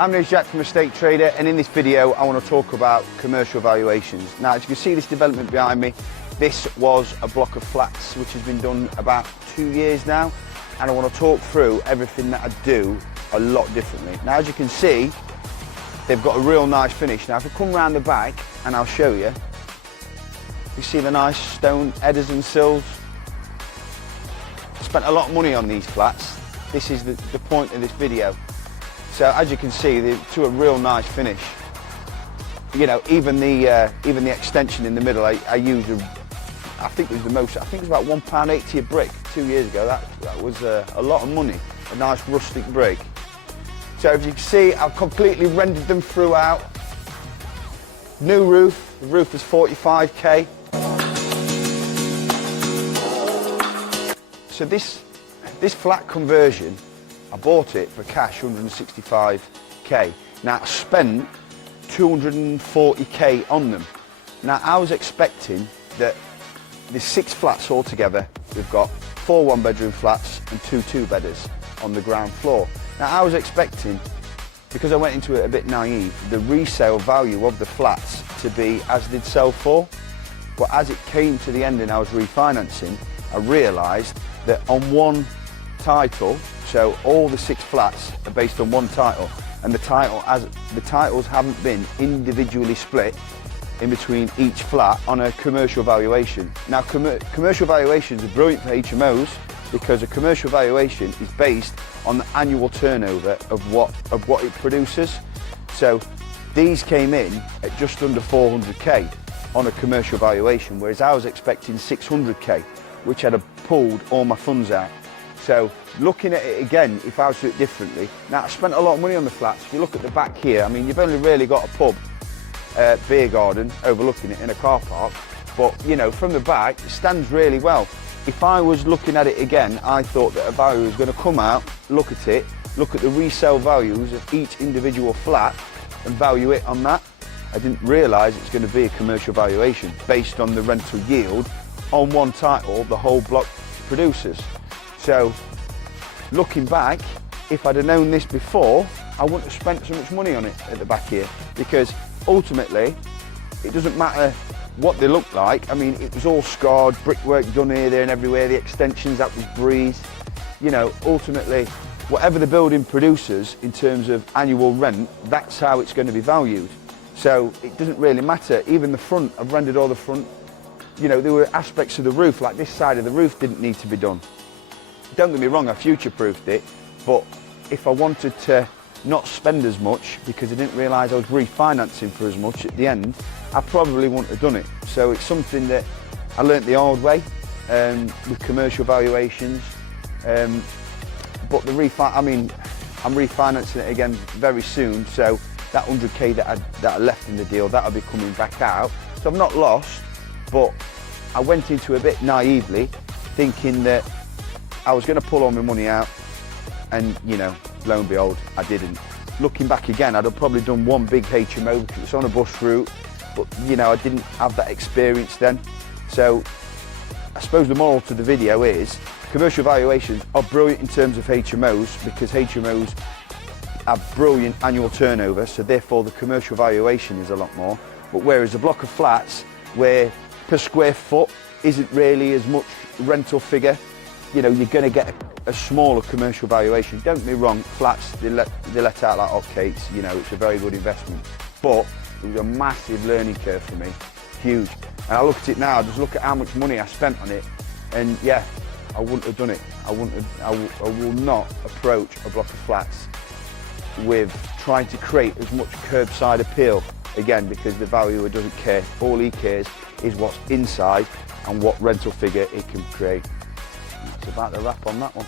I'm Jack from Estate Trader, and in this video I want to talk about commercial valuations. Now, as you can see this development behind me, this was a block of flats which has been done about 2 years now, and I want to talk through everything that I do a lot differently. Now, as you can see, they've got a real nice finish. Now, if I come round the back and I'll show you, you see the nice stone headers and sills. I spent a lot of money on these flats. This is the point of this video. So as you can see, they're to a real nice finish. You know, even the extension in the middle, I used I think it was the most. I think it was about £1.80 a brick 2 years ago. That was a lot of money. A nice rustic brick. So if you can see, I've completely rendered them throughout. New roof. The roof is 45k. So this flat conversion, I bought it for cash, 165k. Now I spent 240k on them. Now I was expecting that there's 6 flats altogether. We've got 4 one-bedroom flats and 2 two-bedders on the ground floor. Now I was expecting, because I went into it a bit naive, the resale value of the flats to be as they'd sell for. But as it came to the end and I was refinancing, I realised that on one title, so all the 6 flats are based on one title, and the titles haven't been individually split in between each flat on a commercial valuation. Now commercial valuations are brilliant for HMOs because a commercial valuation is based on the annual turnover of what it produces. So these came in at just under 400k on a commercial valuation, whereas I was expecting 600k, which had pulled all my funds out. So looking at it again, if I was to do it differently, now I spent a lot of money on the flats. If you look at the back here, I mean, you've only really got a pub, beer garden overlooking it in a car park, but you know, from the back, it stands really well. If I was looking at it again, I thought that a valuer was going to come out, look at it, look at the resale values of each individual flat and value it on that. I didn't realise it's going to be a commercial valuation based on the rental yield on one title the whole block produces. So looking back, if I'd have known this before, I wouldn't have spent so much money on it at the back here, because ultimately it doesn't matter what they look like. I mean, it was all scarred, brickwork done here, there and everywhere, the extensions, that was breeze. You know, ultimately, whatever the building produces in terms of annual rent, that's how it's going to be valued. So it doesn't really matter. Even the front, I've rendered all the front. You know, there were aspects of the roof, like this side of the roof didn't need to be done. Don't get me wrong, I future-proofed it, but if I wanted to not spend as much because I didn't realise I was refinancing for as much at the end, I probably wouldn't have done it. So it's something that I learnt the hard way with commercial valuations. But I'm refinancing it again very soon, so that 100k that I left in the deal, that'll be coming back out. So I'm not lost, but I went into it a bit naively, thinking that I was going to pull all my money out, and you know, lo and behold, I didn't. Looking back again, I'd have probably done one big HMO because it's on a bus route, but you know, I didn't have that experience then. So I suppose the moral to the video is commercial valuations are brilliant in terms of HMOs, because HMOs have brilliant annual turnover, so therefore the commercial valuation is a lot more. But whereas a block of flats, where per square foot isn't really as much rental figure, you know, you're going to get a smaller commercial valuation. Don't get me wrong, flats, they let out like hotcakes, you know, it's a very good investment. But it was a massive learning curve for me, huge. And I look at it now, just look at how much money I spent on it, and yeah, I wouldn't have done it. I will not approach a block of flats with trying to create as much curbside appeal, again, because the valuer doesn't care. All he cares is what's inside and what rental figure it can create. That's about the wrap on that one.